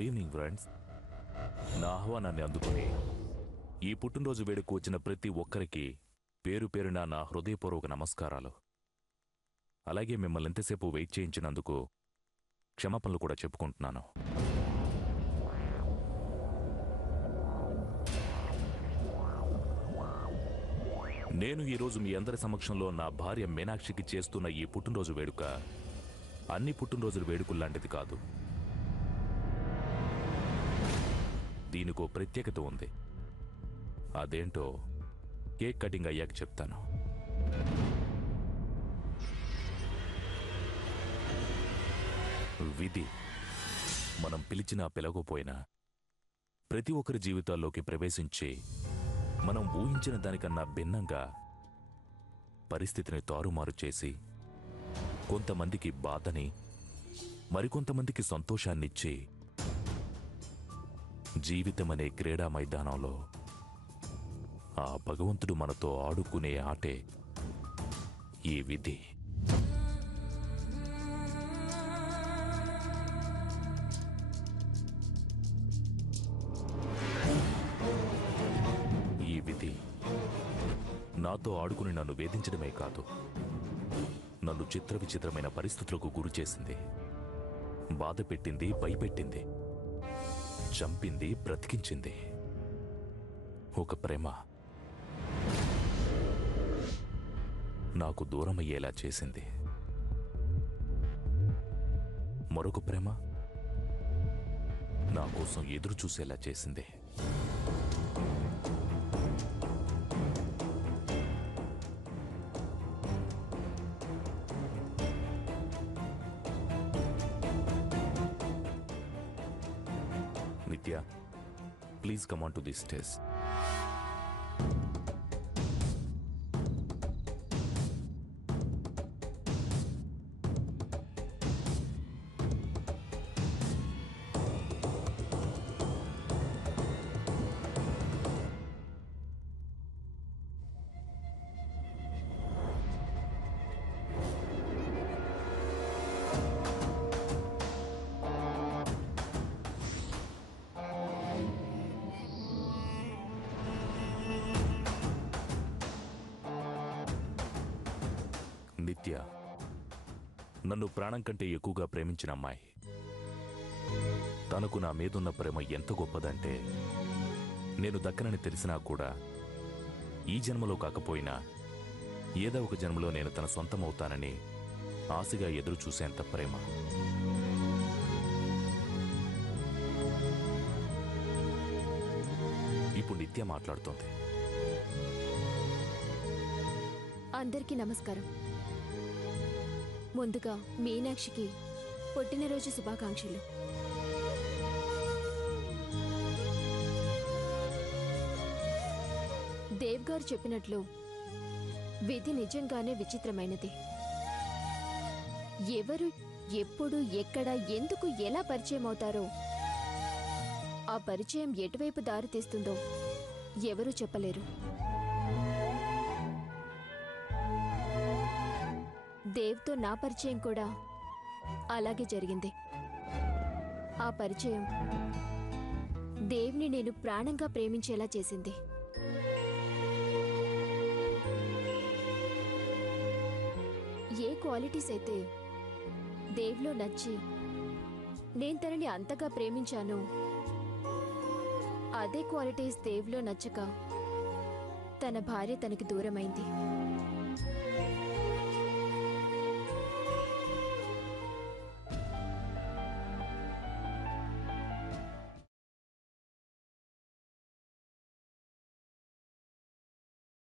Good evening friends. నా ఆహ్వానాన్ని అందుకుని ఈ పుట్టినరోజు వేడుకు వచ్చిన ప్రతి ఒక్కరికి పేరు పేరున నా హృదయపూర్వక నమస్కారాలు. అలాగే మిమ్మల్ని ఎంతసేపు వెయిట్ చేయించినందుకు క్షమాపణలు కూడా చెప్పుకుంటున్నాను. నేను ఈరోజు మీ అందరి సమక్షంలో నా భార్య మీనాక్షికి చేస్తున్న ఈ పుట్టినరోజు వేడుక అన్ని పుట్టినరోజుల వేడుకల్లాంటిది కాదు. దీనికో ప్రత్యేకత ఉంది. అదేంటో కేక్ కటింగ్ అయ్యాక చెప్తాను. విధి మనం పిలిచినా పిలవకపోయినా ప్రతి ఒక్కరి జీవితాల్లోకి ప్రవేశించి మనం ఊహించిన దానికన్నా భిన్నంగా పరిస్థితిని తారుమారు చేసి కొంతమందికి బాధని మరికొంతమందికి సంతోషాన్నిచ్చి జీవితమనే క్రీడా మైదానంలో ఆ భగవంతుడు మనతో ఆడుకునే ఆటే ఈ విధి. ఈ విధి నాతో ఆడుకుని నన్ను వేధించడమే కాదు, నన్ను చిత్ర విచిత్రమైన పరిస్థితులకు గురి చేసింది. బాధ పెట్టింది, భయపెట్టింది, చంపింది, బ్రతికించింది. ఒక ప్రేమ నాకు దూరమయ్యేలా చేసింది. మరొక ప్రేమ నా కోసం ఎదురు చూసేలా చేసింది. నిత్య, please come on to this stage. నిత్య నన్ను ప్రాణం కంటే ఎక్కువగా ప్రేమించిన అమ్మాయి. తనకు నా మీదున్న ప్రేమ ఎంత గొప్పదంటే నేను దక్కనని తెలిసినా కూడా ఈ జన్మలో కాకపోయినా ఏదో ఒక జన్మలో నేను తన సొంతమవుతానని ఆశగా ఎదురు చూసేంత ప్రేమ. ఇప్పుడు నిత్య మాట్లాడుతోంది. అందరికీ నమస్కారం. ముందుగా మీనాక్షికి పుట్టినరోజు శుభాకాంక్షలు. దేవ్ గారు చెప్పినట్లు విధి నిజంగానే విచిత్రమైనది. ఎవరు ఎప్పుడు ఎక్కడ ఎందుకు ఎలా పరిచయం అవుతారో, ఆ పరిచయం ఎటువైపు దారి తీస్తుందో ఎవరూ చెప్పలేరు. దేవ్తో నా పరిచయం కూడా అలాగే జరిగింది. ఆ పరిచయం దేవ్ని నేను ప్రాణంగా ప్రేమించేలా చేసింది. ఏ క్వాలిటీస్ అయితే దేవ్లో నచ్చి నేను తనని అంతగా ప్రేమించాను, అదే క్వాలిటీస్ దేవ్లో నచ్చక తన భార్య తనకి దూరమైంది.